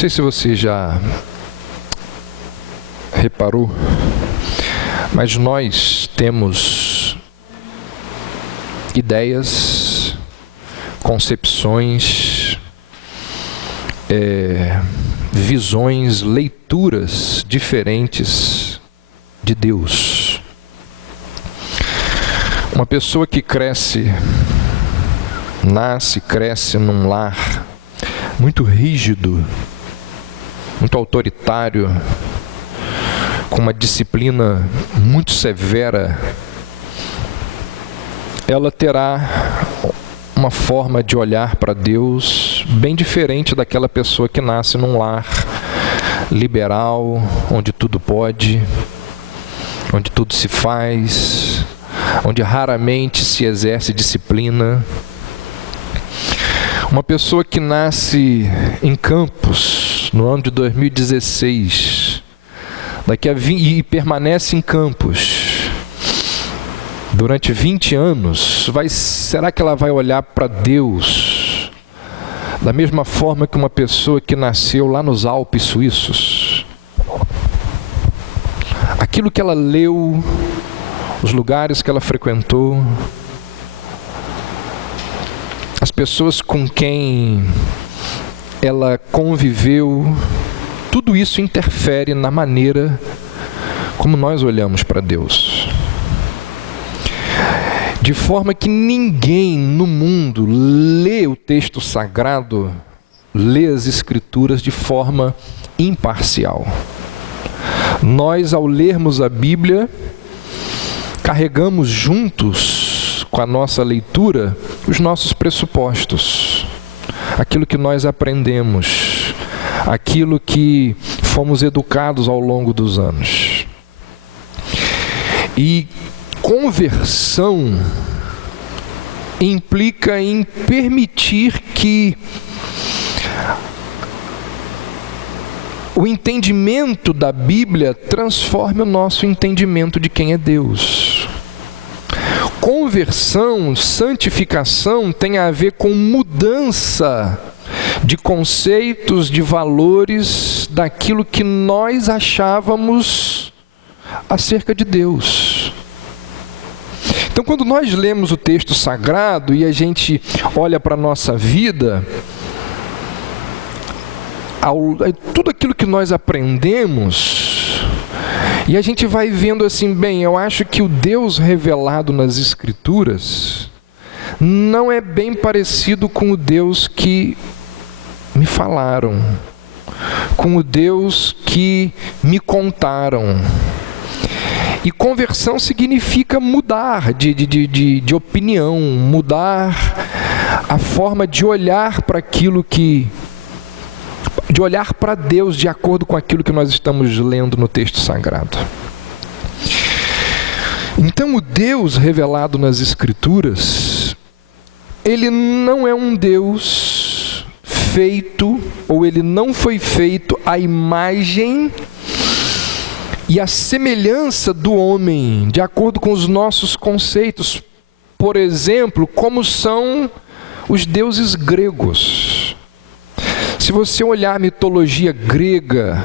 sei se você já reparou, mas nós temos ideias, concepções, visões, leituras diferentes de Deus. Uma pessoa que cresce num lar muito rígido, muito autoritário, com uma disciplina muito severa, ela terá uma forma de olhar para Deus bem diferente daquela pessoa que nasce num lar liberal, onde tudo pode, onde tudo se faz, onde raramente se exerce disciplina. Uma pessoa que nasce em Campos, no ano de 2016, e permanece em Campos durante 20 anos, será que ela vai olhar para Deus da mesma forma que uma pessoa que nasceu lá nos Alpes suíços? Aquilo que ela leu, os lugares que ela frequentou, as pessoas com quem ela conviveu, tudo isso interfere na maneira como nós olhamos para Deus. De forma que ninguém no mundo lê o texto sagrado, lê as Escrituras de forma imparcial. Nós, ao lermos a Bíblia, carregamos juntos com a nossa leitura os nossos pressupostos, aquilo que nós aprendemos, aquilo que fomos educados ao longo dos anos. E conversão implica em permitir que o entendimento da Bíblia transforme o nosso entendimento de quem é Deus. Conversão, santificação tem a ver com mudança de conceitos, de valores, daquilo que nós achávamos acerca de Deus. Então, quando nós lemos o texto sagrado e a gente olha para a nossa vida, tudo aquilo que nós aprendemos, e a gente vai vendo assim, bem, eu acho que o Deus revelado nas Escrituras não é bem parecido com o Deus que me falaram, com o Deus que me contaram. E conversão significa mudar de opinião, mudar a forma de olhar para aquilo de olhar para Deus de acordo com aquilo que nós estamos lendo no texto sagrado. Então, o Deus revelado nas Escrituras, ele não é um Deus feito, ou ele não foi feito à imagem e à semelhança do homem, de acordo com os nossos conceitos. Por exemplo, como são os deuses gregos. Se você olhar a mitologia grega,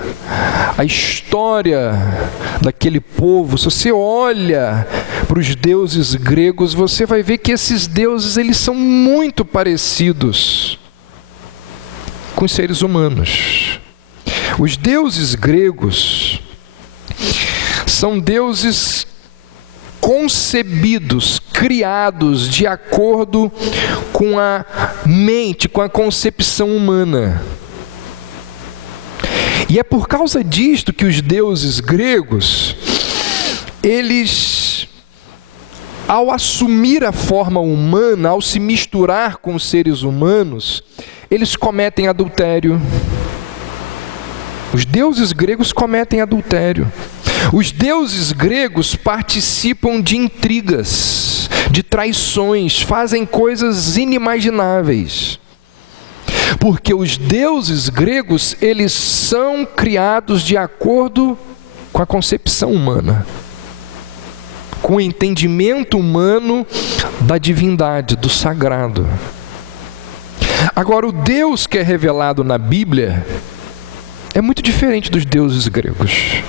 a história daquele povo, se você olha para os deuses gregos, você vai ver que esses deuses, eles são muito parecidos com os seres humanos. Os deuses gregos são deuses concebidos, criados de acordo com a mente, com a concepção humana. E é por causa disto que os deuses gregos, eles, ao assumir a forma humana, ao se misturar com os seres humanos, eles cometem adultério. Os deuses gregos cometem adultério. Os deuses gregos participam de intrigas, de traições, fazem coisas inimagináveis. Porque os deuses gregos, eles são criados de acordo com a concepção humana, com o entendimento humano da divindade, do sagrado. Agora, o Deus que é revelado na Bíblia, é muito diferente dos deuses gregos.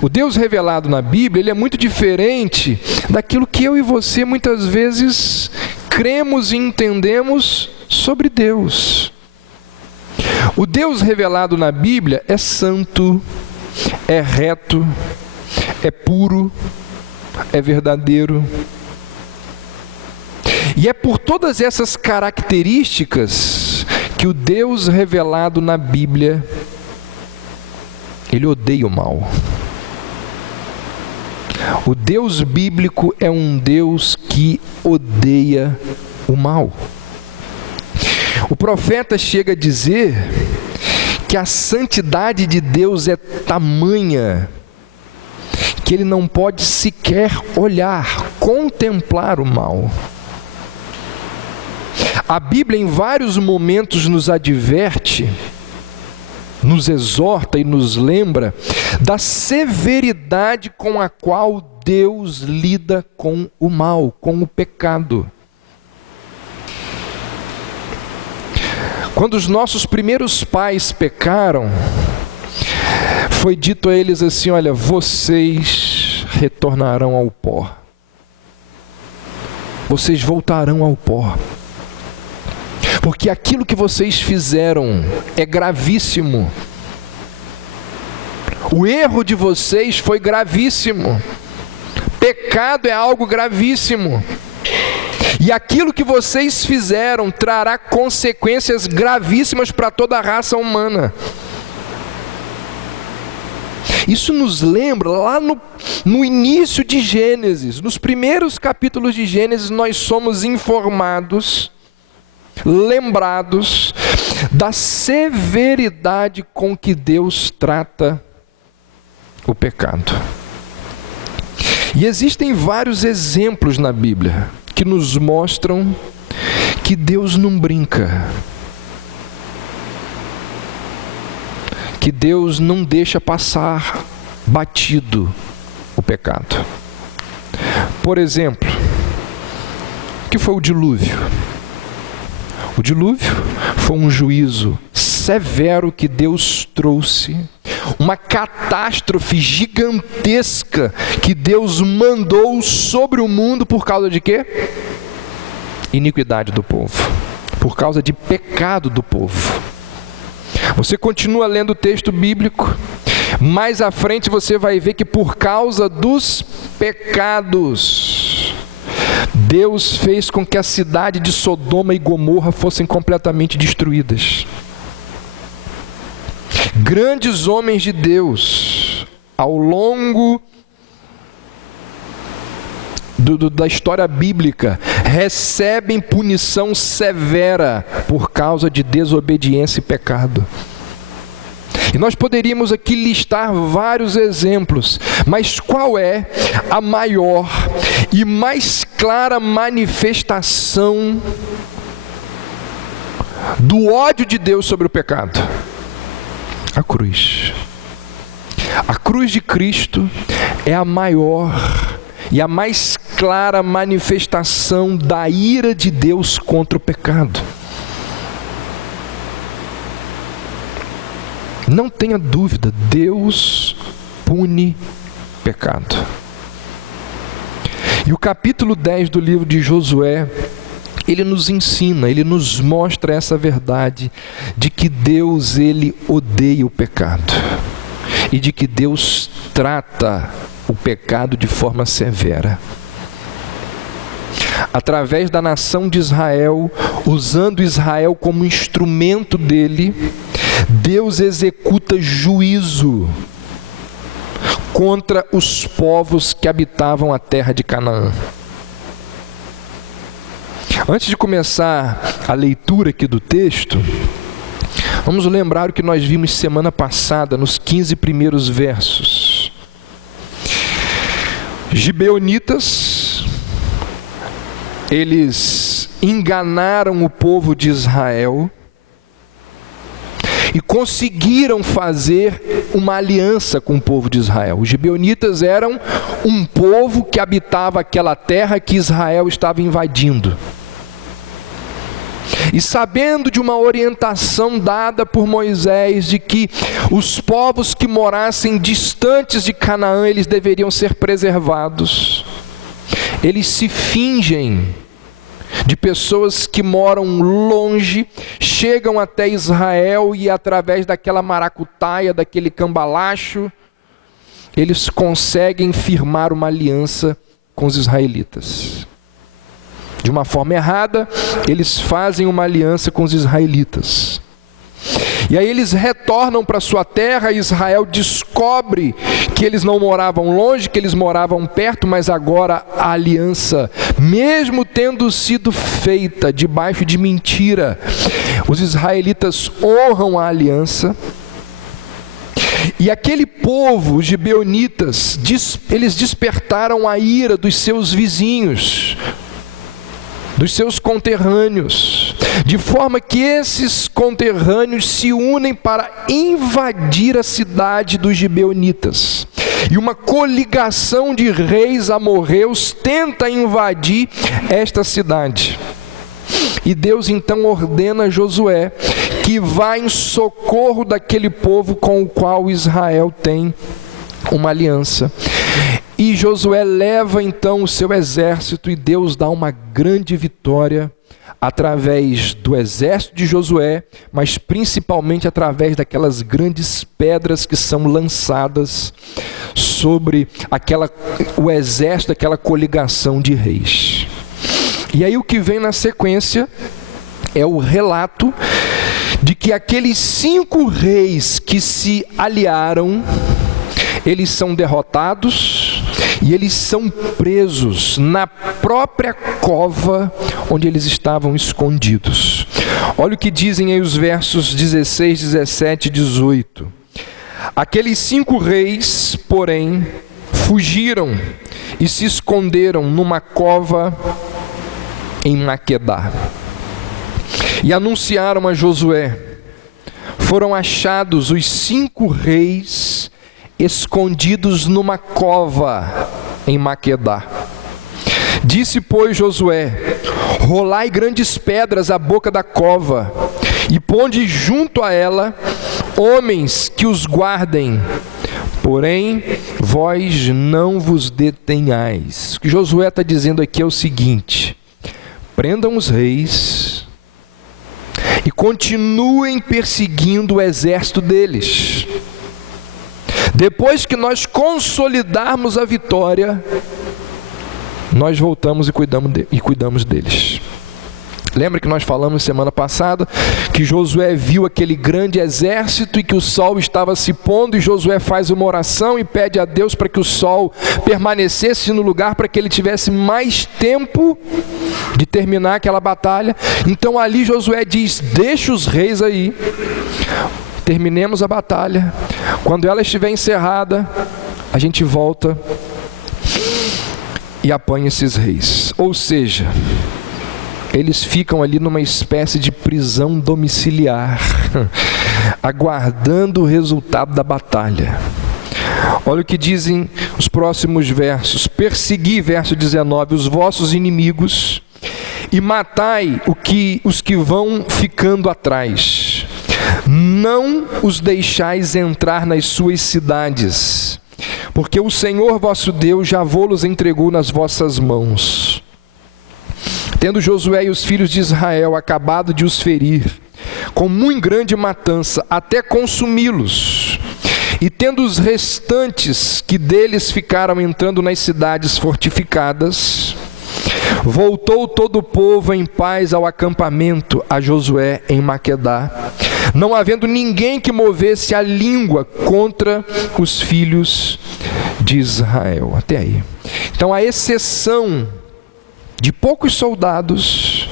O Deus revelado na Bíblia, ele é muito diferente daquilo que eu e você muitas vezes cremos e entendemos sobre Deus. O Deus revelado na Bíblia é santo, é reto, é puro, é verdadeiro. E é por todas essas características que o Deus revelado na Bíblia, ele odeia o mal. O Deus bíblico é um Deus que odeia o mal. O profeta chega a dizer que a santidade de Deus é tamanha que ele não pode sequer olhar, contemplar o mal. A Bíblia em vários momentos nos adverte, nos exorta e nos lembra da severidade com a qual Deus lida com o mal, com o pecado. Quando os nossos primeiros pais pecaram, foi dito a eles assim: olha, vocês retornarão ao pó. Vocês voltarão ao pó. Porque aquilo que vocês fizeram é gravíssimo. O erro de vocês foi gravíssimo. Pecado é algo gravíssimo. E aquilo que vocês fizeram trará consequências gravíssimas para toda a raça humana. Isso nos lembra lá no início de Gênesis, nos primeiros capítulos de Gênesis, nós somos informados, lembrados da severidade com que Deus trata o pecado. E existem vários exemplos na Bíblia que nos mostram que Deus não brinca, que Deus não deixa passar batido o pecado. Por exemplo, o que foi o dilúvio? O dilúvio foi um juízo severo que Deus trouxe, uma catástrofe gigantesca que Deus mandou sobre o mundo por causa de quê? Iniquidade do povo, por causa de pecado do povo. Você continua lendo o texto bíblico, mais à frente você vai ver que por causa dos pecados, Deus fez com que a cidade de Sodoma e Gomorra fossem completamente destruídas. Grandes homens de Deus, ao longo da história bíblica, recebem punição severa por causa de desobediência e pecado. E nós poderíamos aqui listar vários exemplos, mas qual é a maior e mais clara manifestação do ódio de Deus sobre o pecado? A cruz. A cruz de Cristo é a maior e a mais clara manifestação da ira de Deus contra o pecado. Não tenha dúvida, Deus pune pecado. E o capítulo 10 do livro de Josué, ele nos ensina, ele nos mostra essa verdade de que Deus, ele odeia o pecado e de que Deus trata o pecado de forma severa. Através da nação de Israel, usando Israel como instrumento dele, Deus executa juízo contra os povos que habitavam a terra de Canaã. Antes de começar a leitura aqui do texto, vamos lembrar o que nós vimos semana passada, nos 15 primeiros versos. Gibeonitas, eles enganaram o povo de Israel e conseguiram fazer uma aliança com o povo de Israel. Os gibeonitas eram um povo que habitava aquela terra que Israel estava invadindo. E sabendo de uma orientação dada por Moisés de que os povos que morassem distantes de Canaã, eles deveriam ser preservados, eles se fingem de pessoas que moram longe, chegam até Israel e através daquela maracutaia, daquele cambalacho, eles conseguem firmar uma aliança com os israelitas. De uma forma errada, eles fazem uma aliança com os israelitas. E aí eles retornam para sua terra, e Israel descobre que eles não moravam longe, que eles moravam perto, mas agora a aliança, mesmo tendo sido feita debaixo de mentira, os israelitas honram a aliança. E aquele povo, os gibeonitas, eles despertaram a ira dos seus vizinhos, dos seus conterrâneos, de forma que esses conterrâneos se unem para invadir a cidade dos gibeonitas. E uma coligação de reis amorreus tenta invadir esta cidade. E Deus então ordena a Josué que vá em socorro daquele povo com o qual Israel tem uma aliança. E Josué leva então o seu exército, e Deus dá uma grande vitória através do exército de Josué, mas principalmente através daquelas grandes pedras que são lançadas sobre o exército daquela coligação de reis. E aí o que vem na sequência é o relato de que aqueles 5 reis que se aliaram, eles são derrotados e eles são presos na própria cova onde eles estavam escondidos. Olha o que dizem aí os versos 16, 17 e 18. Aqueles 5 reis, porém, fugiram e se esconderam numa cova em Maquedá. E anunciaram a Josué: foram achados os 5 reis escondidos numa cova em Maquedá. Disse, pois, Josué: rolai grandes pedras à boca da cova, e ponde junto a ela homens que os guardem. Porém, vós não vos detenhais. O que Josué está dizendo aqui é o seguinte: prendam os reis e continuem perseguindo o exército deles. Depois que nós consolidarmos a vitória, nós voltamos e cuidamos deles. Lembra que nós falamos semana passada que Josué viu aquele grande exército e que o sol estava se pondo, e Josué faz uma oração e pede a Deus para que o sol permanecesse no lugar, para que ele tivesse mais tempo de terminar aquela batalha. Então ali Josué diz: deixa os reis aí, terminemos a batalha, quando ela estiver encerrada, a gente volta e apanha esses reis. Ou seja, eles ficam ali numa espécie de prisão domiciliar, aguardando o resultado da batalha. Olha o que dizem os próximos versos: persegui, verso 19, os vossos inimigos, e matai os que vão ficando atrás. Não os deixais entrar nas suas cidades, porque o Senhor vosso Deus já vos entregou nas vossas mãos. Tendo Josué e os filhos de Israel acabado de os ferir com muito grande matança, até consumi-los, e tendo os restantes que deles ficaram entrando nas cidades fortificadas, voltou todo o povo em paz ao acampamento a Josué em Maquedá, não havendo ninguém que movesse a língua contra os filhos de Israel. Até aí. Então, a exceção de poucos soldados,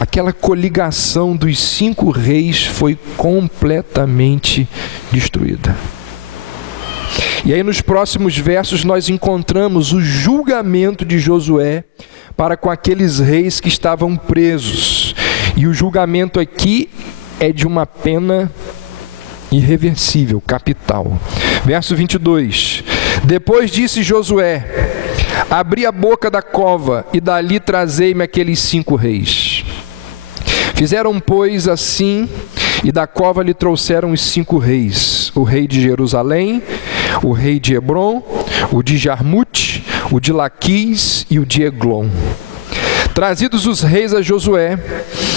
aquela coligação dos 5 reis foi completamente destruída. E aí nos próximos versos nós encontramos o julgamento de Josué para com aqueles reis que estavam presos. E o julgamento aqui é de uma pena irreversível, capital. Verso 22. Depois disse Josué: abri a boca da cova, e dali trazei-me aqueles 5 reis. Fizeram, pois, assim, e da cova lhe trouxeram os 5 reis: o rei de Jerusalém, o rei de Hebrom, o de Jarmute, o de Laquis e o de Eglon. Trazidos os reis a Josué,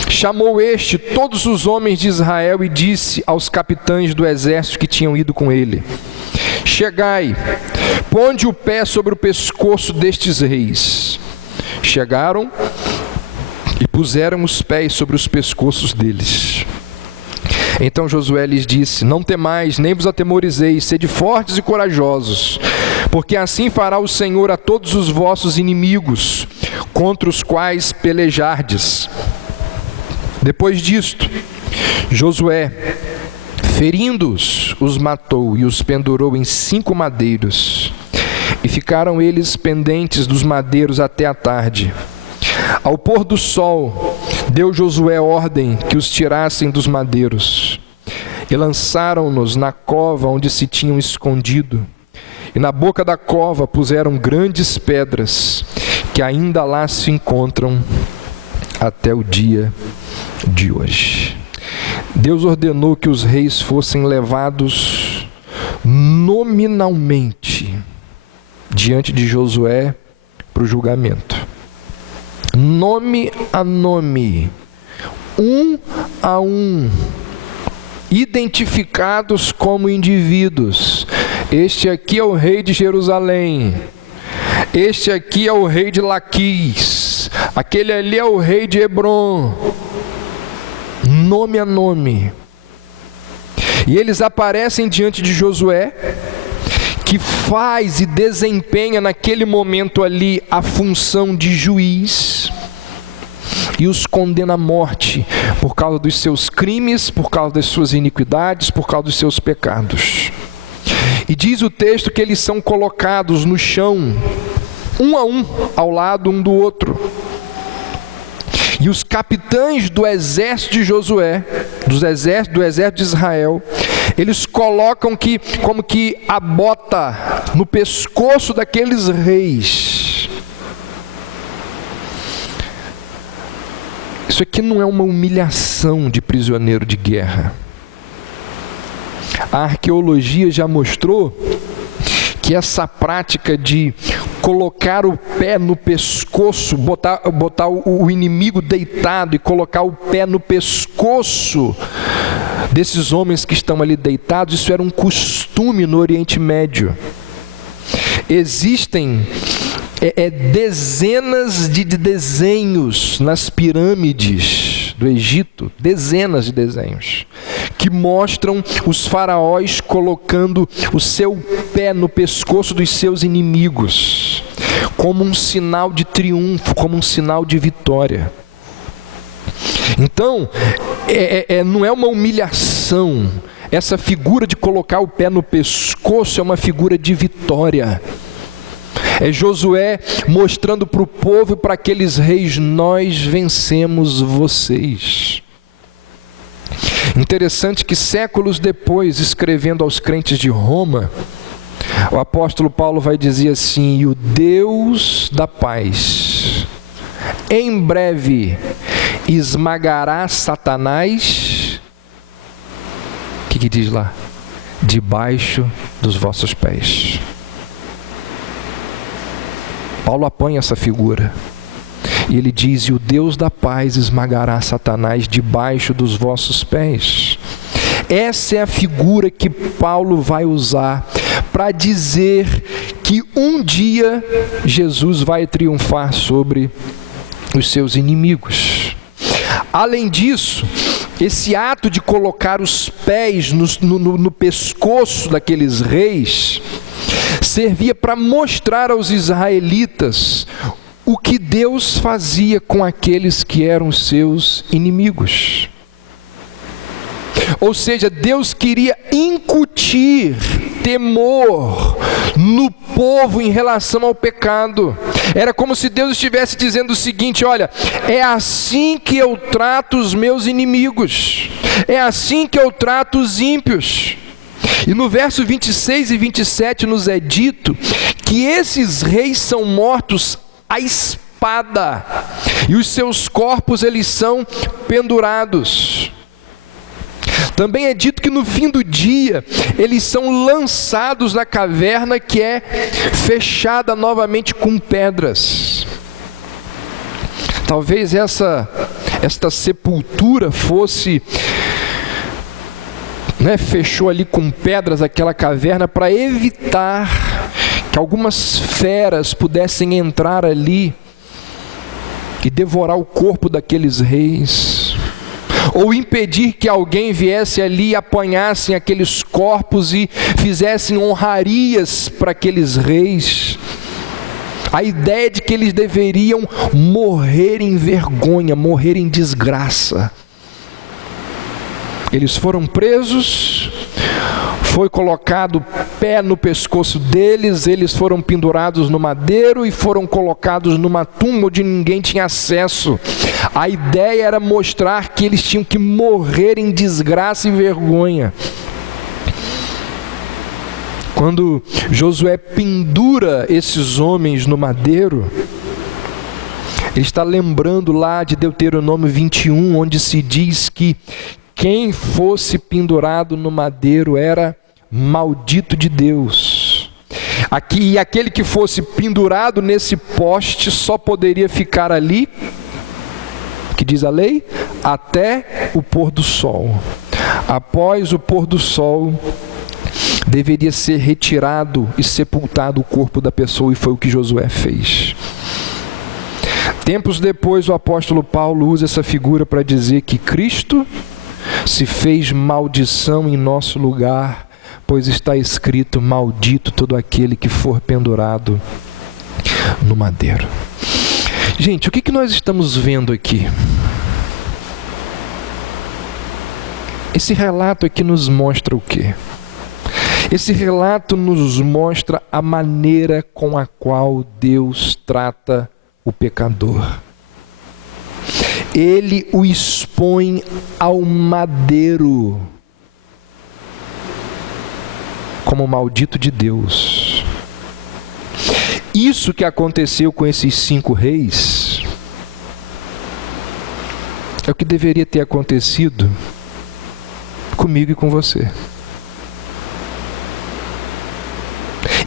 chamou este todos os homens de Israel e disse aos capitães do exército que tinham ido com ele: chegai, ponde o pé sobre o pescoço destes reis. Chegaram e puseram os pés sobre os pescoços deles. Então Josué lhes disse: não temais, nem vos atemorizeis, sede fortes e corajosos, porque assim fará o Senhor a todos os vossos inimigos, contra os quais pelejardes. Depois disto, Josué, ferindo-os, os matou e os pendurou em 5 madeiros. E ficaram eles pendentes dos madeiros até a tarde. Ao pôr do sol, deu Josué ordem que os tirassem dos madeiros. E lançaram-nos na cova onde se tinham escondido. E na boca da cova puseram grandes pedras, que ainda lá se encontram até o dia de hoje. Deus ordenou que os reis fossem levados nominalmente diante de Josué para o julgamento. Nome a nome, um a um, identificados como indivíduos. Este aqui é o rei de Jerusalém, este aqui é o rei de Laquis, aquele ali é o rei de Hebrom. Nome a nome. E eles aparecem diante de Josué, que faz e desempenha naquele momento ali a função de juiz, e os condena à morte por causa dos seus crimes, por causa das suas iniquidades, por causa dos seus pecados. E diz o texto que eles são colocados no chão, um a um, ao lado um do outro. E os capitães do exército de Josué, do exército de Israel, eles colocam como que a bota no pescoço daqueles reis. Isso aqui não é uma humilhação de prisioneiro de guerra. A arqueologia já mostrou que essa prática de colocar o pé no pescoço, botar o inimigo deitado e colocar o pé no pescoço desses homens que estão ali deitados, isso era um costume no Oriente Médio. Existem dezenas de desenhos nas pirâmides do Egito, dezenas de desenhos, que mostram os faraós colocando o seu pé no pescoço dos seus inimigos, como um sinal de triunfo, como um sinal de vitória. Então, não é uma humilhação. Essa figura de colocar o pé no pescoço é uma figura de vitória. É Josué mostrando para o povo e para aqueles reis: nós vencemos vocês. Interessante que séculos depois, escrevendo aos crentes de Roma, o apóstolo Paulo vai dizer assim: e o Deus da paz em breve esmagará Satanás, o que diz lá? Debaixo dos vossos pés. Paulo apanha essa figura e ele diz: e o Deus da paz esmagará Satanás debaixo dos vossos pés. Essa é a figura que Paulo vai usar para dizer que um dia Jesus vai triunfar sobre os seus inimigos. Além disso, esse ato de colocar os pés no pescoço daqueles reis servia para mostrar aos israelitas o que Deus fazia com aqueles que eram seus inimigos. Ou seja, Deus queria incutir temor no povo em relação ao pecado. Era como se Deus estivesse dizendo o seguinte: olha, é assim que eu trato os meus inimigos, é assim que eu trato os ímpios. E no verso 26 e 27 nos é dito que esses reis são mortos à espada espada, e os seus corpos eles são pendurados. Também é dito que no fim do dia, eles são lançados na caverna que é fechada novamente com pedras. Talvez esta sepultura fosse, fechou ali com pedras aquela caverna para evitar que algumas feras pudessem entrar ali e devorar o corpo daqueles reis, ou impedir que alguém viesse ali e apanhasse aqueles corpos e fizessem honrarias para aqueles reis. A ideia de que eles deveriam morrer em vergonha, morrer em desgraça. Eles foram presos, foi colocado pé no pescoço deles, eles foram pendurados no madeiro e foram colocados numa tumba onde ninguém tinha acesso. A ideia era mostrar que eles tinham que morrer em desgraça e vergonha. Quando Josué pendura esses homens no madeiro, ele está lembrando lá de Deuteronômio 21, onde se diz que quem fosse pendurado no madeiro era maldito de Deus. E aquele que fosse pendurado nesse poste só poderia ficar ali, que diz a lei, até o pôr do sol. Após o pôr do sol, deveria ser retirado e sepultado o corpo da pessoa, e foi o que Josué fez. Tempos depois, o apóstolo Paulo usa essa figura para dizer que Cristo se fez maldição em nosso lugar, pois está escrito: maldito todo aquele que for pendurado no madeiro. Gente, o que nós estamos vendo aqui? Esse relato aqui nos mostra o quê? Esse relato nos mostra a maneira com a qual Deus trata o pecador. Ele o expõe ao madeiro como maldito de Deus. Isso que aconteceu com esses 5 reis é o que deveria ter acontecido comigo e com você.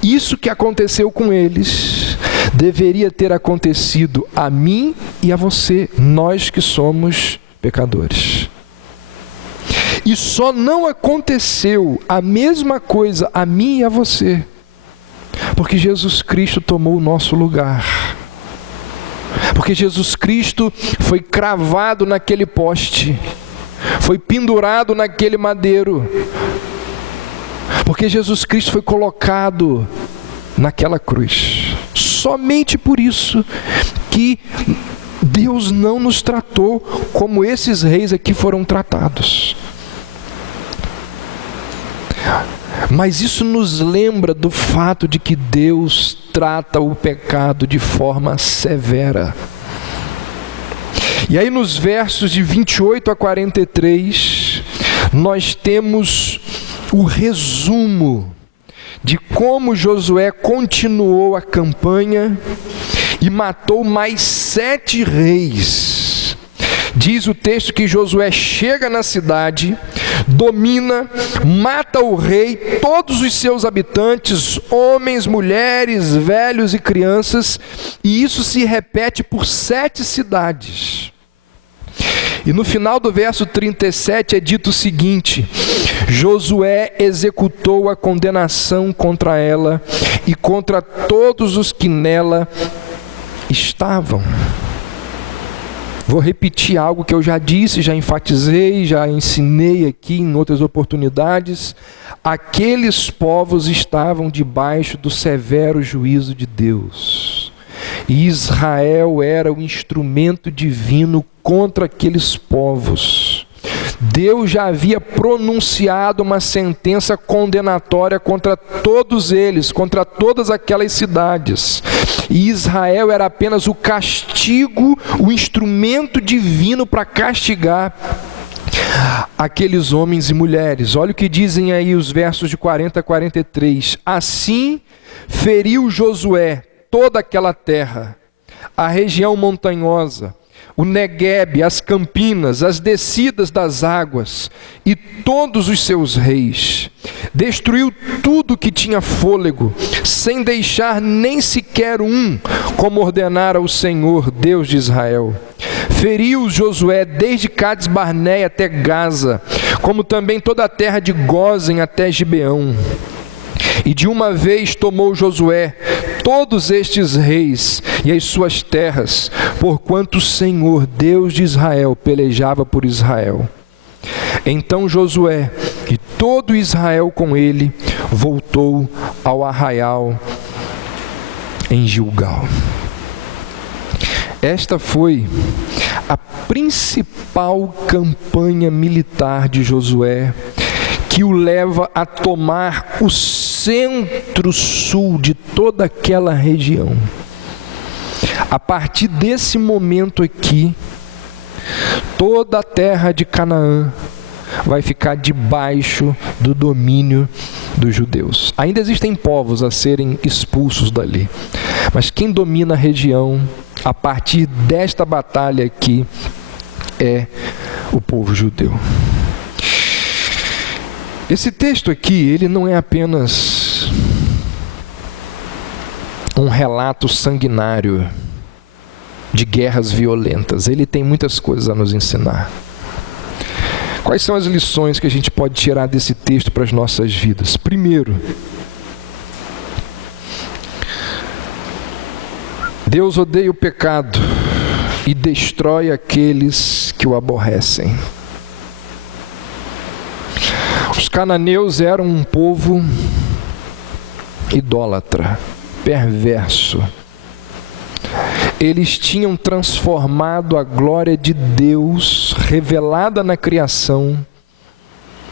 Isso que aconteceu com eles deveria ter acontecido a mim e a você, nós que somos pecadores. E só não aconteceu a mesma coisa a mim e a você, porque Jesus Cristo tomou o nosso lugar. Porque Jesus Cristo foi cravado naquele poste, foi pendurado naquele madeiro. Porque Jesus Cristo foi colocado naquela cruz. Somente por isso que Deus não nos tratou como esses reis aqui foram tratados. Mas isso nos lembra do fato de que Deus trata o pecado de forma severa. E aí nos versos de 28 a 43, nós temos o resumo de como Josué continuou a campanha e matou mais 7 reis. Diz o texto que Josué chega na cidade, domina, mata o rei, todos os seus habitantes, homens, mulheres, velhos e crianças, e isso se repete por 7 cidades. E no final do verso 37 é dito o seguinte: Josué executou a condenação contra ela e contra todos os que nela estavam. Vou repetir algo que eu já disse, já enfatizei, já ensinei aqui em outras oportunidades. Aqueles povos estavam debaixo do severo juízo de Deus. E Israel era o instrumento divino contra aqueles povos. Deus já havia pronunciado uma sentença condenatória contra todos eles, contra todas aquelas cidades. E Israel era apenas o castigo, o instrumento divino para castigar aqueles homens e mulheres. Olha o que dizem aí os versos de 40 a 43. Assim feriu Josué toda aquela terra, a região montanhosa, o Neguebe, as campinas, as descidas das águas e todos os seus reis. Destruiu tudo que tinha fôlego, sem deixar nem sequer um, como ordenara o Senhor, Deus de Israel. Feriu Josué desde Cades Barneia até Gaza, como também toda a terra de Gósen até Gibeão. E de uma vez tomou Josué todos estes reis e as suas terras, porquanto o Senhor, Deus de Israel, pelejava por Israel. Então Josué e todo Israel com ele voltou ao arraial em Gilgal. Esta foi a principal campanha militar de Josué, que o leva a tomar o centro-sul de toda aquela região. A partir desse momento aqui, toda a terra de Canaã vai ficar debaixo do domínio dos judeus. Ainda existem povos a serem expulsos dali, mas quem domina a região, a partir desta batalha aqui, é o povo judeu. Esse texto aqui, ele não é apenas um relato sanguinário de guerras violentas. Ele tem muitas coisas a nos ensinar. Quais são as lições que a gente pode tirar desse texto para as nossas vidas? Primeiro, Deus odeia o pecado e destrói aqueles que o aborrecem. Os cananeus eram um povo idólatra, perverso. Eles tinham transformado a glória de Deus, revelada na criação,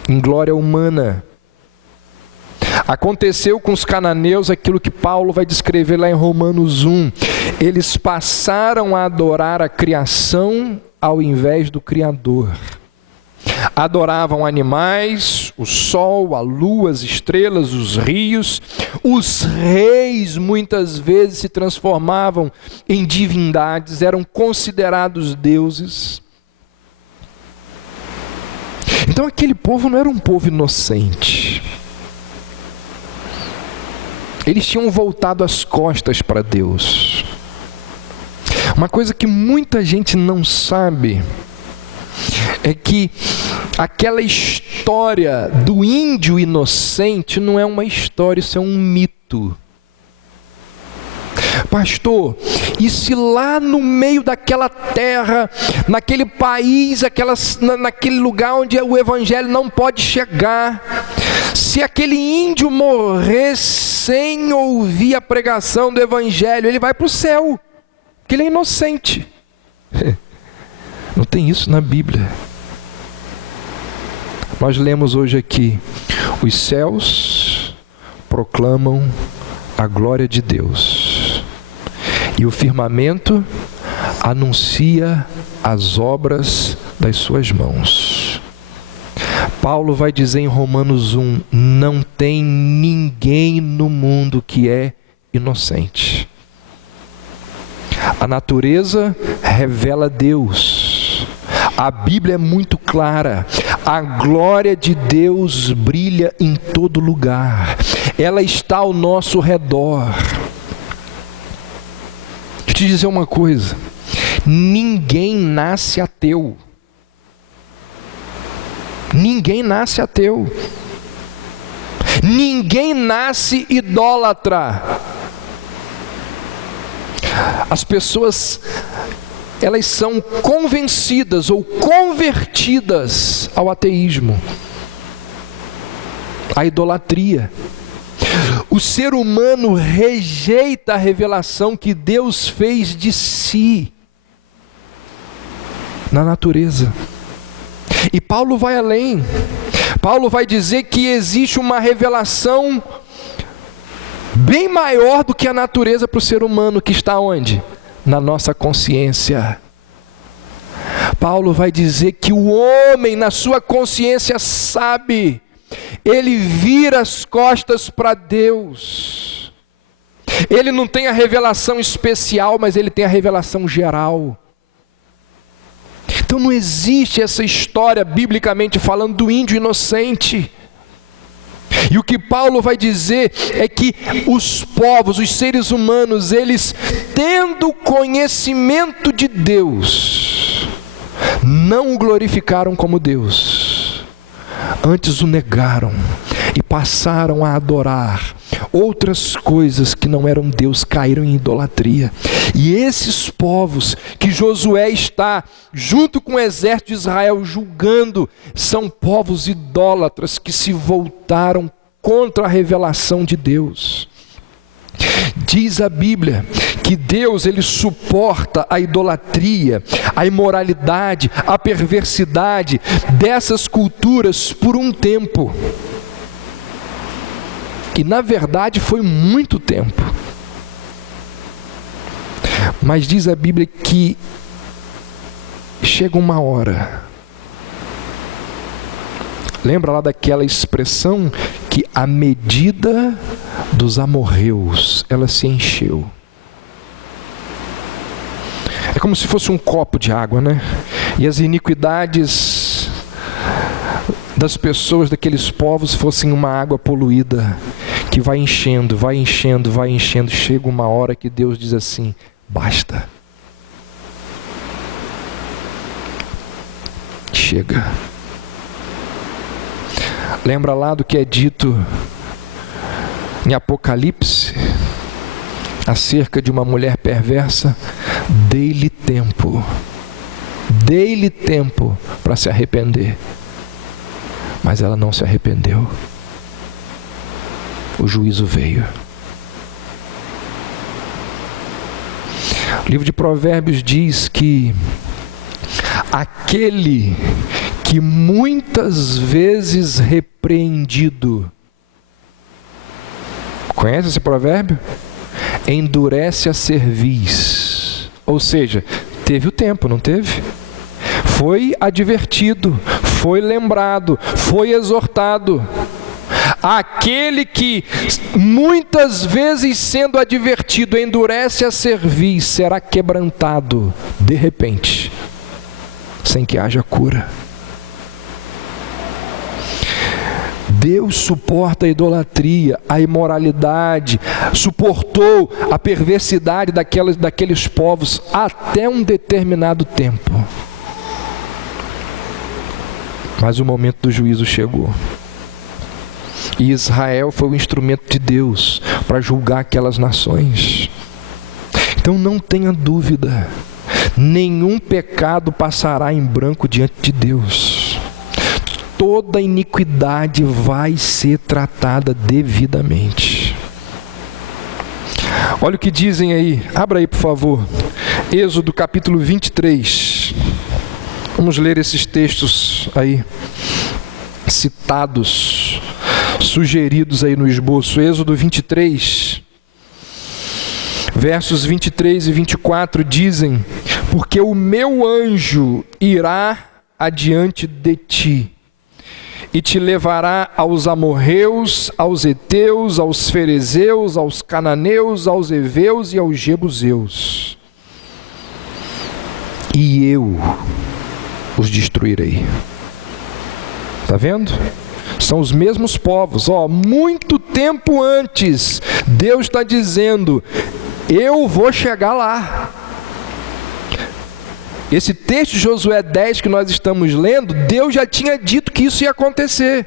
em glória humana. Aconteceu com os cananeus aquilo que Paulo vai descrever lá em Romanos 1. Eles passaram a adorar a criação ao invés do Criador. Adoravam animais, o sol, a lua, as estrelas, os rios. Os reis muitas vezes se transformavam em divindades, eram considerados deuses. Então aquele povo não era um povo inocente. Eles tinham voltado as costas para Deus. Uma coisa que muita gente não sabe é que aquela história do índio inocente não é uma história, isso é um mito. Pastor, e se lá no meio daquela terra, naquele país, naquele lugar onde o evangelho não pode chegar, se aquele índio morrer sem ouvir a pregação do evangelho, ele vai para o céu, porque ele é inocente. Não tem isso na Bíblia. Nós lemos hoje aqui: os céus proclamam a glória de Deus, e o firmamento anuncia as obras das suas mãos. Paulo vai dizer em Romanos 1: não tem ninguém no mundo que é inocente. A natureza revela Deus. A Bíblia é muito clara. A glória de Deus brilha em todo lugar. Ela está ao nosso redor. Deixa eu te dizer uma coisa: ninguém nasce ateu. Ninguém nasce ateu. Ninguém nasce idólatra. As pessoas, elas são convencidas ou convertidas ao ateísmo, à idolatria. O ser humano rejeita a revelação que Deus fez de si na natureza. E Paulo vai além. Paulo vai dizer que existe uma revelação bem maior do que a natureza para o ser humano, que está onde? Na nossa consciência. Paulo vai dizer que o homem, na sua consciência, sabe, ele vira as costas para Deus. Ele não tem a revelação especial, mas ele tem a revelação geral. Então não existe essa história, biblicamente falando, do índio inocente. E o que Paulo vai dizer é que os povos, os seres humanos, eles, tendo conhecimento de Deus, não o glorificaram como Deus, antes o negaram e passaram a adorar outras coisas que não eram Deus, caíram em idolatria. E esses povos que Josué está, junto com o exército de Israel, julgando, são povos idólatras que se voltaram contra a revelação de Deus. Diz a Bíblia que Deus, ele suporta a idolatria, a imoralidade, a perversidade dessas culturas por um tempo. E na verdade foi muito tempo. Mas diz a Bíblia que chega uma hora. Lembra lá daquela expressão que a medida dos amorreus, ela se encheu. É como se fosse um copo de água, né? E as iniquidades das pessoas, daqueles povos, fossem uma água poluída, que vai enchendo, vai enchendo, vai enchendo. Chega uma hora que Deus diz assim: basta. Chega. Lembra lá do que é dito em Apocalipse acerca de uma mulher perversa? Dei-lhe tempo para se arrepender, mas ela não se arrependeu. O juízo veio. O livro de Provérbios diz que aquele que muitas vezes repreendido, conhece esse provérbio? Endurece a cerviz. Ou seja, teve o tempo, não teve? Foi advertido, foi lembrado, foi exortado. Aquele que muitas vezes sendo advertido endurece a cerviz, será quebrantado de repente, sem que haja cura. Deus suporta a idolatria, a imoralidade, suportou a perversidade daqueles povos até um determinado tempo. Mas o momento do juízo chegou. E Israel foi o instrumento de Deus para julgar aquelas nações. Então não tenha dúvida, nenhum pecado passará em branco diante de Deus. Toda iniquidade vai ser tratada devidamente. Olha o que dizem aí, abra aí por favor, Êxodo capítulo 23. Vamos ler esses textos aí, citados, sugeridos aí no esboço. Êxodo 23, versos 23 e 24 dizem: porque o meu anjo irá adiante de ti, e te levará aos amorreus, aos heteus, aos ferezeus, aos cananeus, aos heveus e aos jebuseus. E eu os destruirei. Está vendo? São os mesmos povos. Muito tempo antes, Deus está dizendo: eu vou chegar lá. Esse texto de Josué 10 que nós estamos lendo, Deus já tinha dito que isso ia acontecer.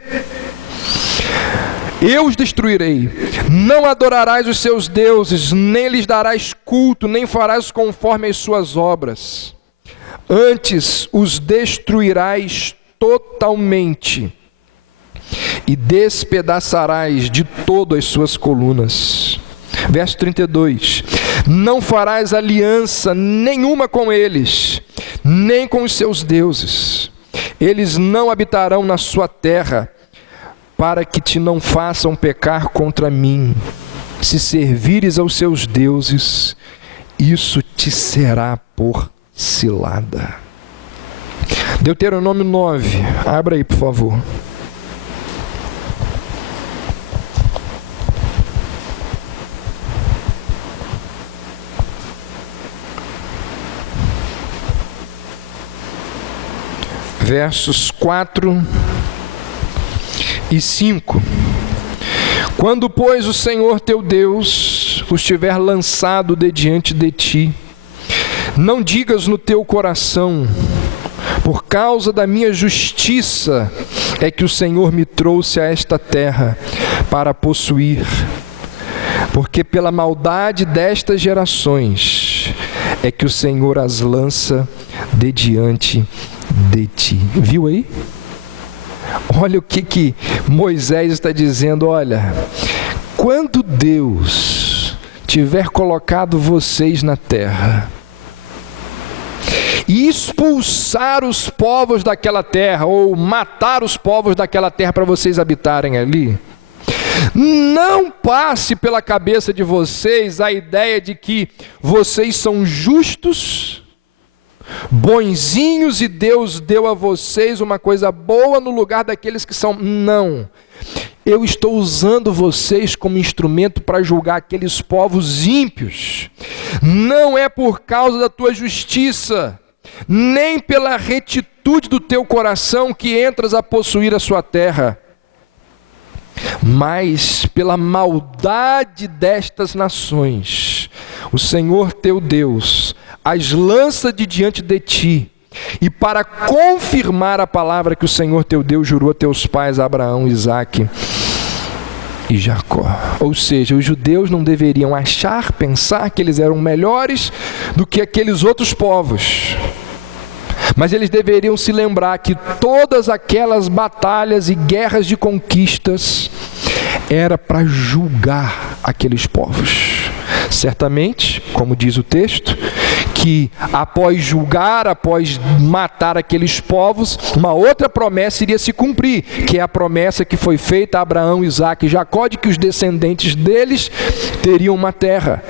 Eu os destruirei, não adorarás os seus deuses, nem lhes darás culto, nem farás conforme as suas obras. Antes os destruirás totalmente e despedaçarás de todo as suas colunas. Verso 32: não farás aliança nenhuma com eles, nem com os seus deuses. Eles não habitarão na sua terra, para que te não façam pecar contra mim. Se servires aos seus deuses, isso te será por cilada. Deuteronômio 9, abra aí por favor. versos 4 e 5. Quando, pois, o Senhor teu Deus os tiver lançado de diante de ti, não digas no teu coração: por causa da minha justiça é que o Senhor me trouxe a esta terra para possuir, porque pela maldade destas gerações é que o Senhor as lança de diante de ti. Viu aí? Olha o que Moisés está dizendo. Olha, quando Deus tiver colocado vocês na terra e expulsar os povos daquela terra, ou matar os povos daquela terra para vocês habitarem ali, não passe pela cabeça de vocês a ideia de que vocês são justos, bonzinhos, e Deus deu a vocês uma coisa boa no lugar daqueles que são. Não. Eu estou usando vocês como instrumento para julgar aqueles povos ímpios. Não é por causa da tua justiça, nem pela retitude do teu coração que entras a possuir a sua terra, mas pela maldade destas nações. O Senhor teu Deus as lança de diante de ti, e para confirmar a palavra que o Senhor teu Deus jurou a teus pais, Abraão, Isaque e Jacó. Ou seja, os judeus não deveriam pensar que eles eram melhores do que aqueles outros povos, mas eles deveriam se lembrar que todas aquelas batalhas e guerras de conquistas era para julgar aqueles povos. Certamente, como diz o texto, que após julgar, após matar aqueles povos, uma outra promessa iria se cumprir, que é a promessa que foi feita a Abraão, Isaque e Jacó, de que os descendentes deles teriam uma terra.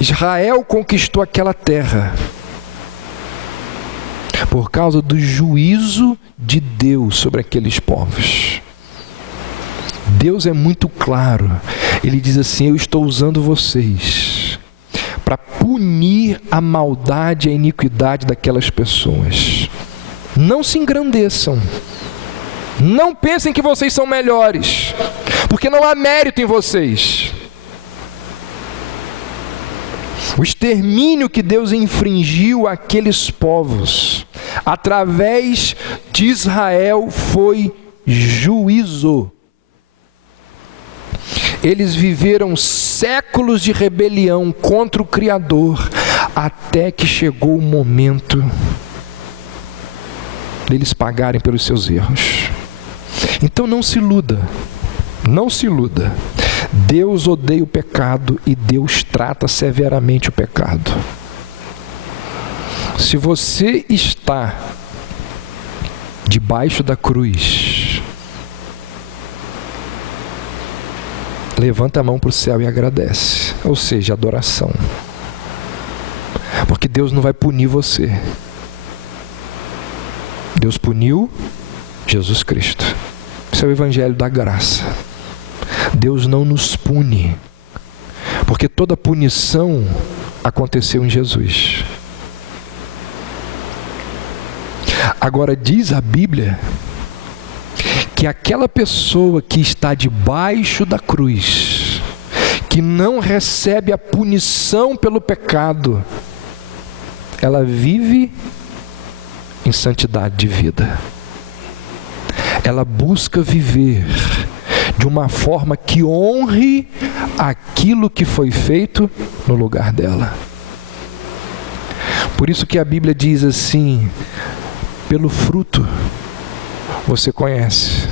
Israel conquistou aquela terra por causa do juízo de Deus sobre aqueles povos. Deus é muito claro. Ele diz assim: eu estou usando vocês para punir a maldade e a iniquidade daquelas pessoas. Não se engrandeçam. Não pensem que vocês são melhores, porque não há mérito em vocês. O extermínio que Deus infringiu àqueles povos através de Israel foi juízo. Eles viveram séculos de rebelião contra o Criador, até que chegou o momento deles pagarem pelos seus erros. Então não se iluda, não se iluda. Deus odeia o pecado e Deus trata severamente o pecado. Se você está debaixo da cruz, levanta a mão para o céu e agradece, ou seja, adoração. Porque Deus não vai punir você. Deus puniu Jesus Cristo. Esse é o evangelho da graça. Deus não nos pune, porque toda punição aconteceu em Jesus. Agora diz a Bíblia que aquela pessoa que está debaixo da cruz, que não recebe a punição pelo pecado, ela vive em santidade de vida. Ela busca viver de uma forma que honre aquilo que foi feito no lugar dela. Por isso que a Bíblia diz assim: pelo fruto você conhece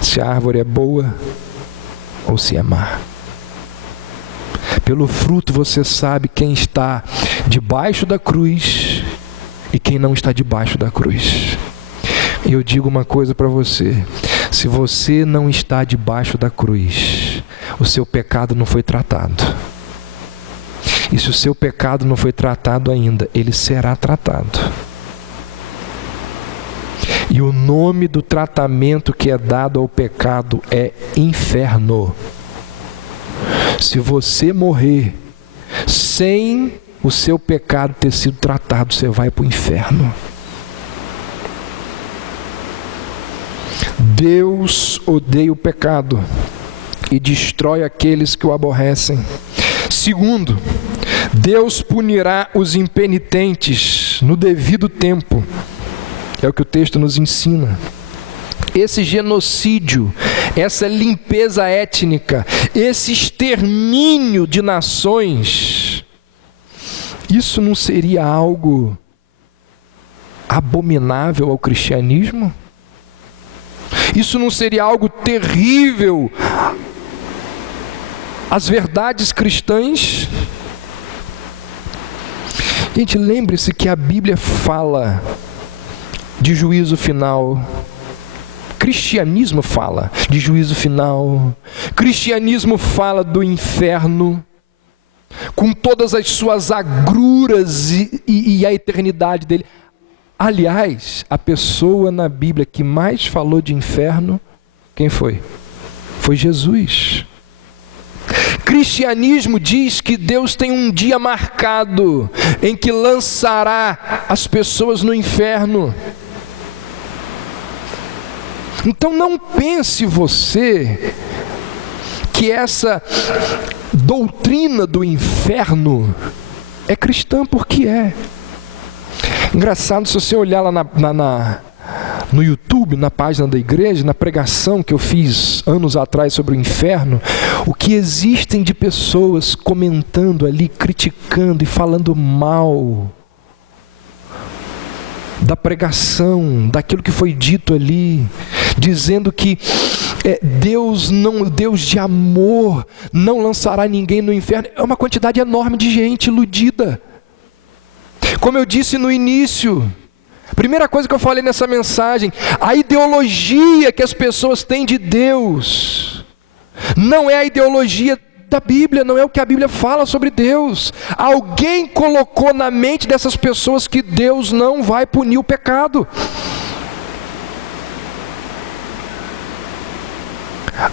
se a árvore é boa ou se é má. Pelo fruto você sabe quem está debaixo da cruz e quem não está debaixo da cruz. E eu digo uma coisa para você: se você não está debaixo da cruz, o seu pecado não foi tratado. E se o seu pecado não foi tratado ainda, ele será tratado. E o nome do tratamento que é dado ao pecado é inferno. Se você morrer sem o seu pecado ter sido tratado, você vai para o inferno. Deus odeia o pecado e destrói aqueles que o aborrecem. Segundo, Deus punirá os impenitentes no devido tempo. É o que o texto nos ensina. Esse genocídio, essa limpeza étnica, esse extermínio de nações, isso não seria algo abominável ao cristianismo? Isso não seria algo terrível às verdades cristãs? Gente, lembre-se que a Bíblia fala de juízo final. Cristianismo fala de juízo final. Cristianismo fala do inferno, com todas as suas agruras e a eternidade dele. Aliás, a pessoa na Bíblia que mais falou de inferno, quem foi? Foi Jesus. Cristianismo diz que Deus tem um dia marcado em que lançará as pessoas no inferno. Então não pense você que essa doutrina do inferno é cristã, porque é. Engraçado, se você olhar lá no YouTube, na página da igreja, na pregação que eu fiz anos atrás sobre o inferno, o que existem de pessoas comentando ali, criticando e falando mal da pregação, daquilo que foi dito ali, dizendo que Deus de amor não lançará ninguém no inferno. É uma quantidade enorme de gente iludida. Como eu disse no início, primeira coisa que eu falei nessa mensagem, a ideologia que as pessoas têm de Deus não é a ideologia da Bíblia, não é o que a Bíblia fala sobre Deus. Alguém colocou na mente dessas pessoas que Deus não vai punir o pecado.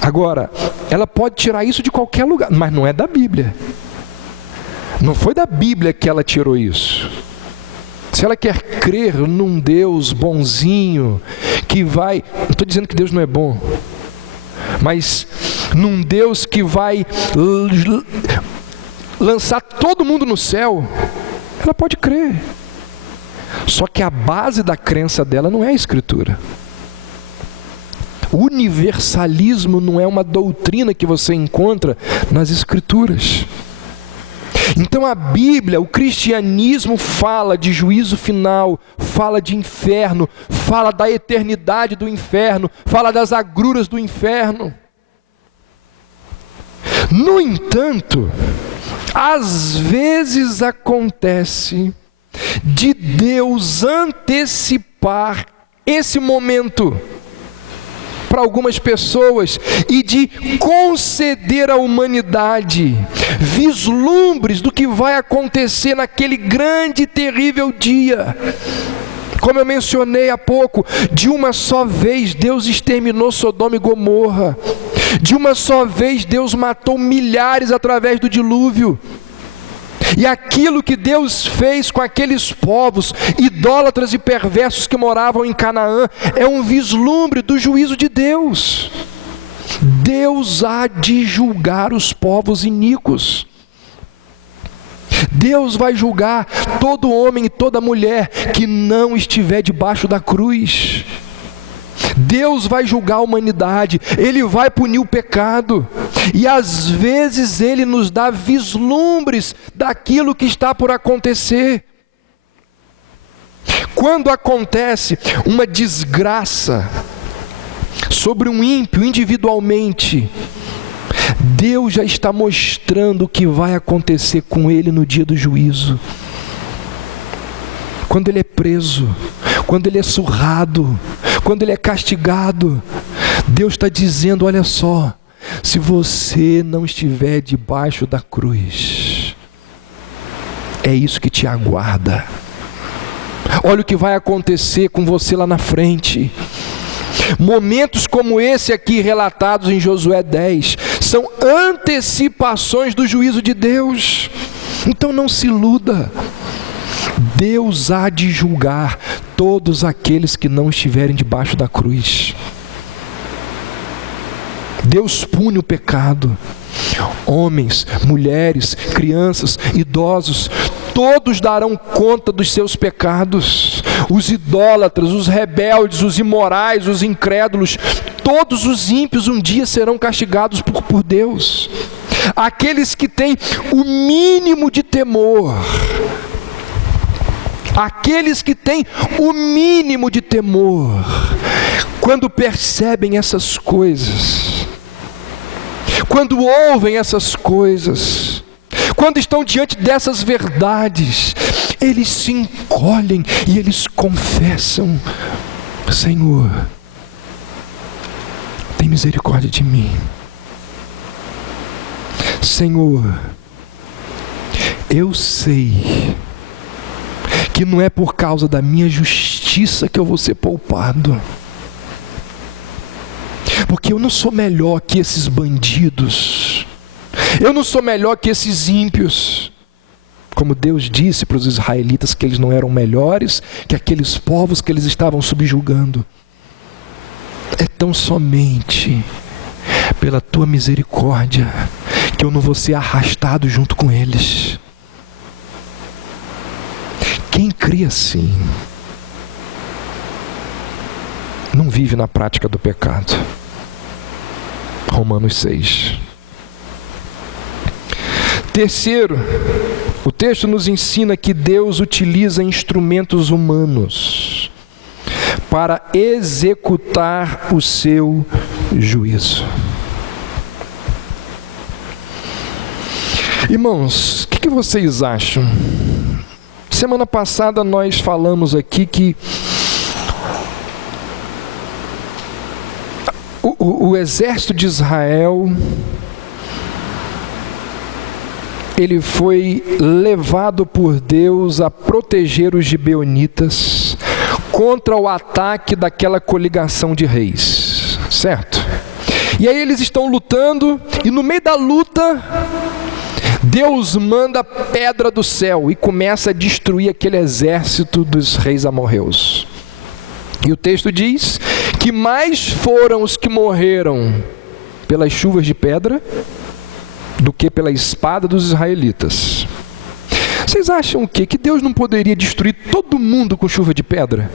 Agora, ela pode tirar isso de qualquer lugar, mas não é da Bíblia. Não foi da Bíblia que ela tirou isso. Se ela quer crer num Deus bonzinho, que vai... Não estou dizendo que Deus não é bom, mas num Deus que vai lançar todo mundo no céu, ela pode crer. Só que a base da crença dela não é a Escritura. O universalismo não é uma doutrina que você encontra nas Escrituras. Então a Bíblia, o cristianismo fala de juízo final, fala de inferno, fala da eternidade do inferno, fala das agruras do inferno. No entanto, às vezes acontece de Deus antecipar esse momento para algumas pessoas e de conceder à humanidade vislumbres do que vai acontecer naquele grande e terrível dia. Como eu mencionei há pouco, de uma só vez Deus exterminou Sodoma e Gomorra. De uma só vez Deus matou milhares através do dilúvio. E aquilo que Deus fez com aqueles povos idólatras e perversos que moravam em Canaã é um vislumbre do juízo de Deus. Deus há de julgar os povos iníquos. Deus vai julgar todo homem e toda mulher que não estiver debaixo da cruz. Deus vai julgar a humanidade, Ele vai punir o pecado, e às vezes Ele nos dá vislumbres daquilo que está por acontecer. Quando acontece uma desgraça sobre um ímpio individualmente, Deus já está mostrando o que vai acontecer com ele no dia do juízo. Quando ele é preso, quando ele é surrado, quando ele é castigado, Deus está dizendo: olha só, se você não estiver debaixo da cruz, é isso que te aguarda. Olha o que vai acontecer com você lá na frente. Momentos como esse aqui relatados em Josué 10 são antecipações do juízo de Deus. Então não se iluda. Deus há de julgar todos aqueles que não estiverem debaixo da cruz. Deus pune o pecado. Homens, mulheres, crianças, idosos, todos darão conta dos seus pecados. Os idólatras, os rebeldes, os imorais, os incrédulos, todos os ímpios um dia serão castigados por Deus. Aqueles que têm o mínimo de temor, aqueles que têm o mínimo de temor, quando percebem essas coisas, quando ouvem essas coisas, quando estão diante dessas verdades, eles se encolhem e eles confessam: Senhor, tem misericórdia de mim. Senhor, eu sei que não é por causa da minha justiça que eu vou ser poupado, porque eu não sou melhor que esses bandidos, eu não sou melhor que esses ímpios. Como Deus disse para os israelitas que eles não eram melhores que aqueles povos que eles estavam subjugando. É tão somente pela tua misericórdia que eu não vou ser arrastado junto com eles. Quem crê assim não vive na prática do pecado. Romanos 6. Terceiro, o texto nos ensina que Deus utiliza instrumentos humanos para executar o seu juízo. Irmãos, o que vocês acham? Semana passada nós falamos aqui que o exército de Israel, ele foi levado por Deus a proteger os gibeonitas contra o ataque daquela coligação de reis, certo? E aí eles estão lutando, e no meio da luta, Deus manda pedra do céu e começa a destruir aquele exército dos reis amorreus. E o texto diz que mais foram os que morreram pelas chuvas de pedra do que pela espada dos israelitas. Vocês acham o quê? Que Deus não poderia destruir todo mundo com chuva de pedra?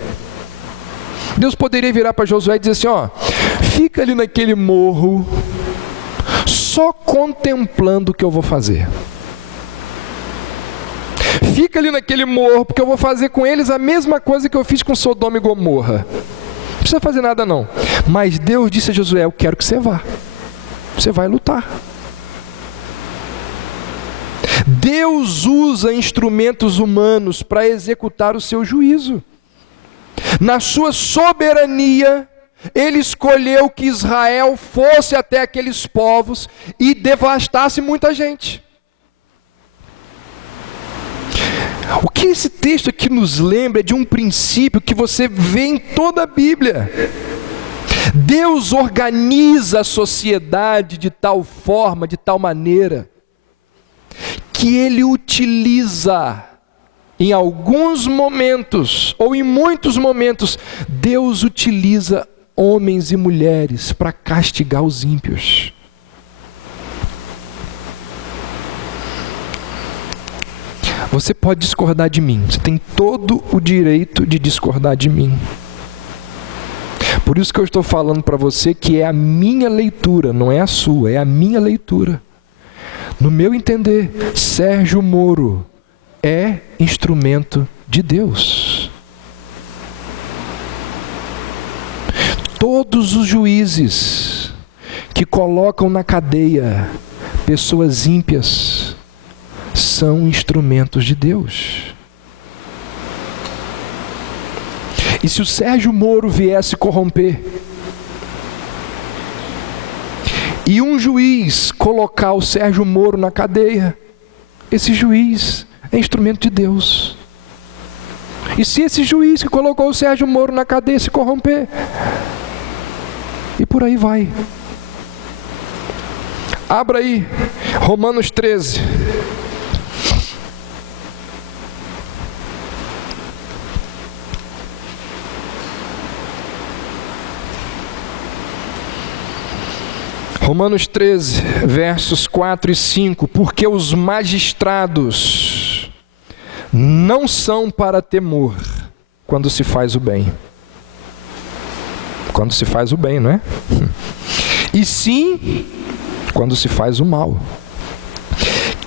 Deus poderia virar para Josué e dizer assim: ó, fica ali naquele morro, só contemplando o que eu vou fazer. Fica ali naquele morro, porque eu vou fazer com eles a mesma coisa que eu fiz com Sodoma e Gomorra. Não precisa fazer nada não. Mas Deus disse a Josué: eu quero que você vá. Você vai lutar. Deus usa instrumentos humanos para executar o seu juízo. Na sua soberania, Ele escolheu que Israel fosse até aqueles povos e devastasse muita gente. O que esse texto aqui nos lembra é de um princípio que você vê em toda a Bíblia. Deus organiza a sociedade de tal forma, de tal maneira, que Ele utiliza, em alguns momentos, ou em muitos momentos, Deus utiliza homens e mulheres para castigar os ímpios. Você pode discordar de mim, você tem todo o direito de discordar de mim. Por isso que eu estou falando para você que é a minha leitura, não é a sua, é a minha leitura. No meu entender, Sérgio Moro é instrumento de Deus. Todos os juízes que colocam na cadeia pessoas ímpias são instrumentos de Deus. E se o Sérgio Moro viesse corromper, e um juiz colocar o Sérgio Moro na cadeia, esse juiz é instrumento de Deus. E se esse juiz que colocou o Sérgio Moro na cadeia se corromper, e por aí vai. Abra aí, Romanos 13. Romanos 13, versos 4 e 5. Porque os magistrados não são para temor quando se faz o bem. Quando se faz o bem, não é? E sim, quando se faz o mal.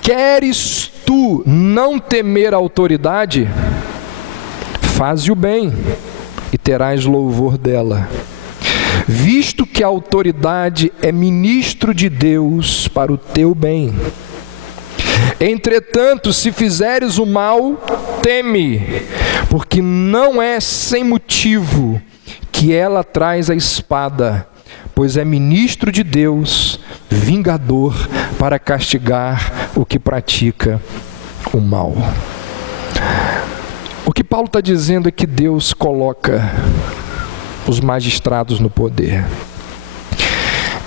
Queres tu não temer a autoridade? Faze o bem e terás louvor dela, visto que a autoridade é ministro de Deus para o teu bem. Entretanto, se fizeres o mal, teme, porque não é sem motivo que ela traz a espada, pois é ministro de Deus, vingador para castigar o que pratica o mal. O que Paulo está dizendo é que Deus coloca os magistrados no poder.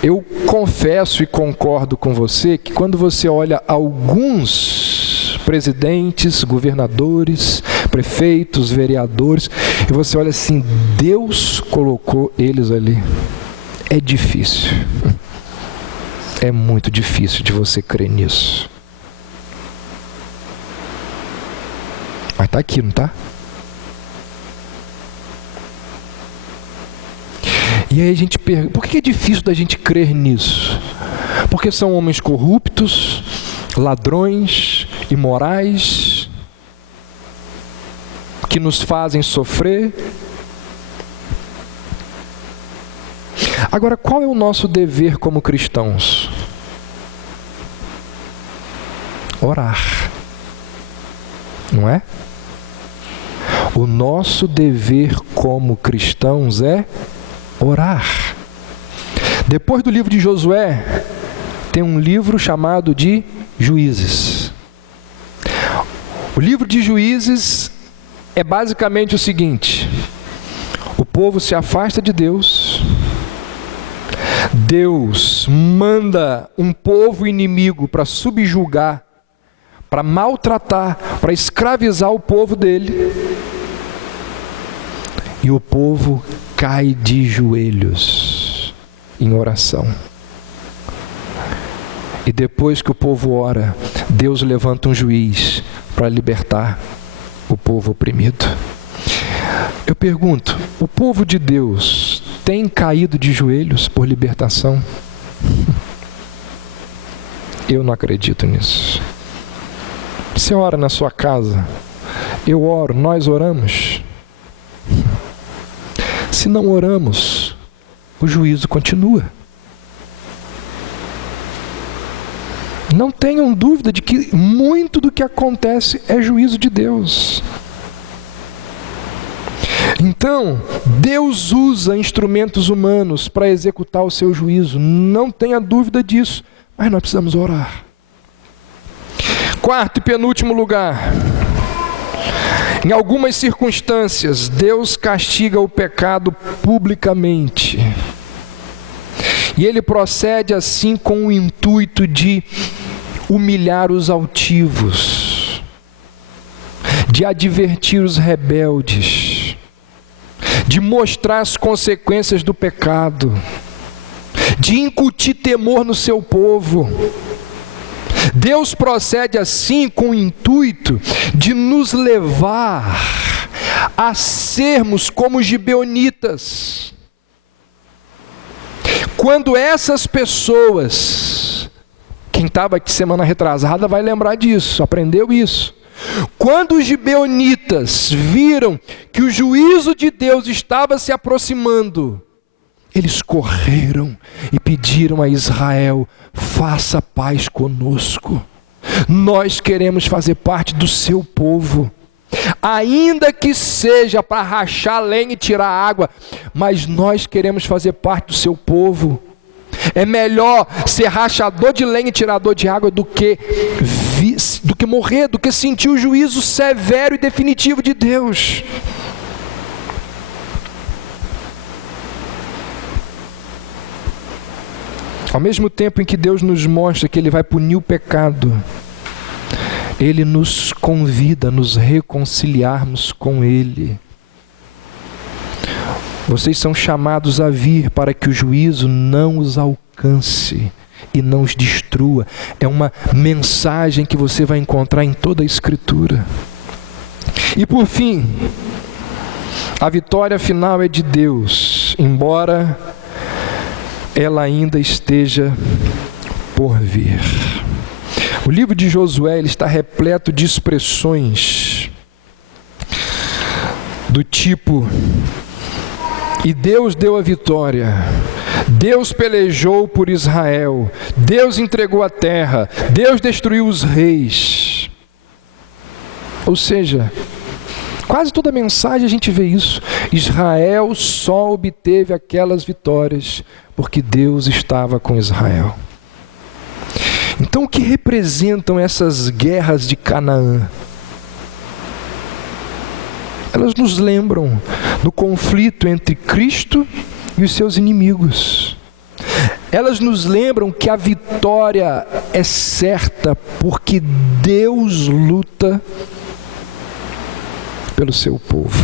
Eu confesso e concordo com você que quando você olha alguns presidentes, governadores, prefeitos, vereadores, e você olha assim, Deus colocou eles ali. É difícil. É muito difícil de você crer nisso. Mas está aqui, não está? E aí a gente pergunta, por que é difícil da gente crer nisso? Porque são homens corruptos, ladrões, imorais, que nos fazem sofrer. Agora, qual é o nosso dever como cristãos? Orar. Não é? O nosso dever como cristãos é orar. Depois do livro de Josué, tem um livro chamado de Juízes. O livro de Juízes é basicamente o seguinte: o povo se afasta de Deus, Deus manda um povo inimigo para subjugar, para maltratar, para escravizar o povo dele, e o povo cai de joelhos em oração. E depois que o povo ora, Deus levanta um juiz para libertar o povo oprimido. Eu pergunto, o povo de Deus tem caído de joelhos por libertação? Eu não acredito nisso. Você ora na sua casa, eu oro, nós oramos. Se não oramos, o juízo continua. Não tenham dúvida de que muito do que acontece é juízo de Deus. Então, Deus usa instrumentos humanos para executar o seu juízo. Não tenha dúvida disso, mas nós precisamos orar. Quarto e penúltimo lugar. Em algumas circunstâncias, Deus castiga o pecado publicamente. E Ele procede assim com o intuito de humilhar os altivos, de advertir os rebeldes, de mostrar as consequências do pecado, de incutir temor no seu povo. Deus procede assim com o intuito de nos levar a sermos como os gibeonitas. Quando essas pessoas, quem estava aqui semana retrasada vai lembrar disso, aprendeu isso. Quando os gibeonitas viram que o juízo de Deus estava se aproximando, eles correram e pediram a Israel: faça paz conosco. Nós queremos fazer parte do seu povo. Ainda que seja para rachar lenha e tirar água, mas nós queremos fazer parte do seu povo. É melhor ser rachador de lenha e tirador de água do que morrer, do que sentir o juízo severo e definitivo de Deus. Ao mesmo tempo em que Deus nos mostra que Ele vai punir o pecado, Ele nos convida a nos reconciliarmos com Ele. Vocês são chamados a vir para que o juízo não os alcance. alcance e não os destrua. É uma mensagem que você vai encontrar em toda a Escritura. E por fim, a vitória final é de Deus, embora ela ainda esteja por vir. O livro de Josué ele está repleto de expressões do tipo: e Deus deu a vitória, Deus pelejou por Israel, Deus entregou a terra, Deus destruiu os reis. Ou seja, quase toda a mensagem a gente vê isso. Israel só obteve aquelas vitórias porque Deus estava com Israel. Então, o que representam essas guerras de Canaã? Elas nos lembram do conflito entre Cristo e os seus inimigos. Elas nos lembram que a vitória é certa porque Deus luta pelo seu povo.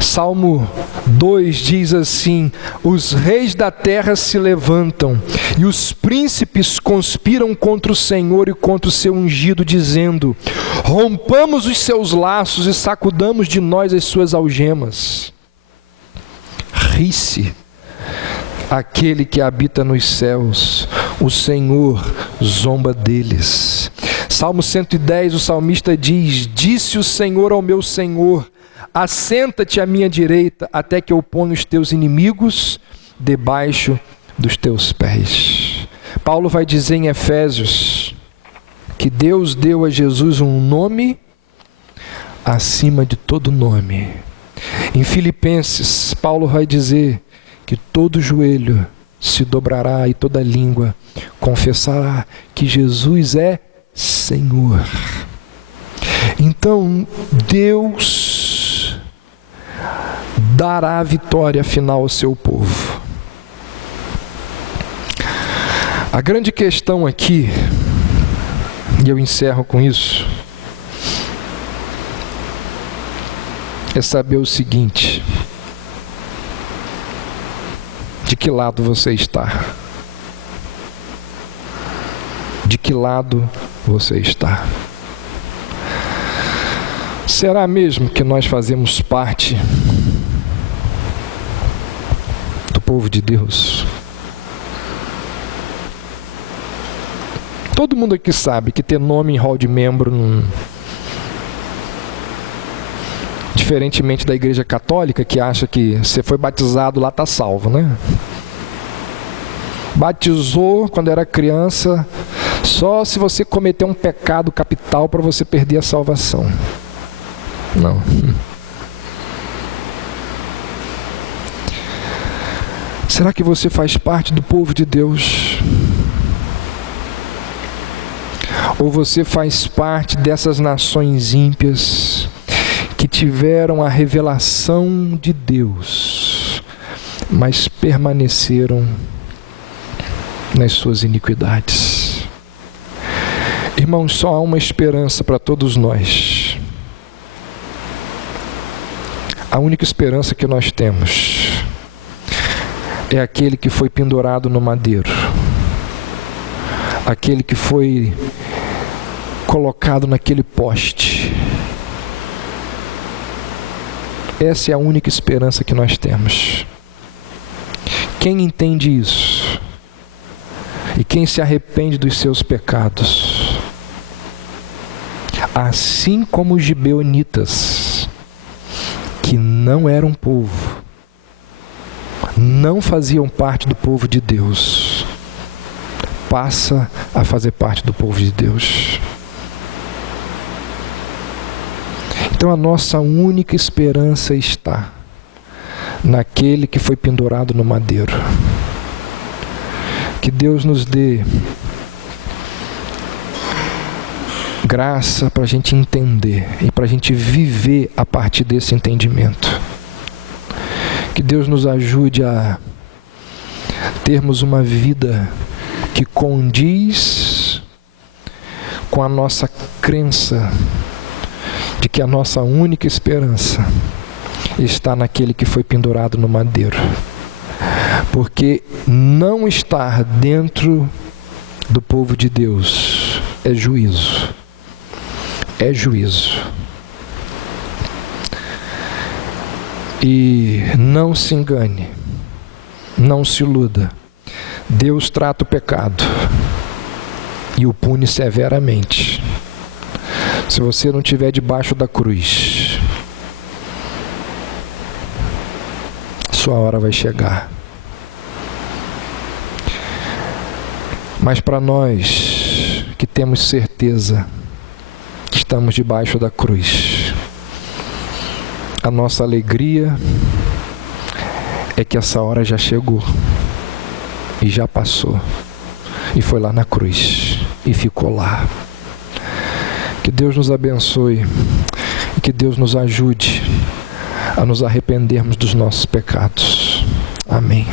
Salmo 2 diz assim: os reis da terra se levantam e os príncipes conspiram contra o Senhor e contra o seu ungido, dizendo: rompamos os seus laços e sacudamos de nós as suas algemas. Ri-se aquele que habita nos céus, o Senhor zomba deles. Salmo 110, o salmista diz: disse o Senhor ao meu Senhor: assenta-te à minha direita, até que eu ponha os teus inimigos debaixo dos teus pés. Paulo vai dizer em Efésios que Deus deu a Jesus um nome acima de todo nome. Em Filipenses, Paulo vai dizer que todo joelho se dobrará e toda língua confessará que Jesus é Senhor. Então, Deus dará a vitória final ao seu povo. A grande questão aqui, e eu encerro com isso, é saber o seguinte: de que lado você está? De que lado você está? Será mesmo que nós fazemos parte do povo de Deus? Todo mundo aqui sabe que ter nome em hall de membro diferentemente da igreja católica, que acha que você foi batizado lá está salvo, né? Batizou quando era criança só se você cometer um pecado capital para você perder a salvação. Não. Será que você faz parte do povo de Deus? Ou você faz parte dessas nações ímpias que tiveram a revelação de Deus, mas permaneceram nas suas iniquidades? Irmãos, só há uma esperança para todos nós. A única esperança que nós temos é aquele que foi pendurado no madeiro, aquele que foi colocado naquele poste. Essa é a única esperança que nós temos. Quem entende isso e quem se arrepende dos seus pecados, assim como os gibeonitas, que não eram povo, não faziam parte do povo de Deus, passa a fazer parte do povo de Deus. Então a nossa única esperança está naquele que foi pendurado no madeiro. Que Deus nos dê graça para a gente entender e para a gente viver a partir desse entendimento. Que Deus nos ajude a termos uma vida que condiz com a nossa crença de que a nossa única esperança está naquele que foi pendurado no madeiro. Porque não estar dentro do povo de Deus é juízo. É juízo. E não se engane, não se iluda. Deus trata o pecado e o pune severamente. Se você não estiver debaixo da cruz, sua hora vai chegar. Mas para nós que temos certeza que estamos debaixo da cruz, a nossa alegria é que essa hora já chegou e já passou e foi lá na cruz e ficou lá. Que Deus nos abençoe e que Deus nos ajude a nos arrependermos dos nossos pecados. Amém.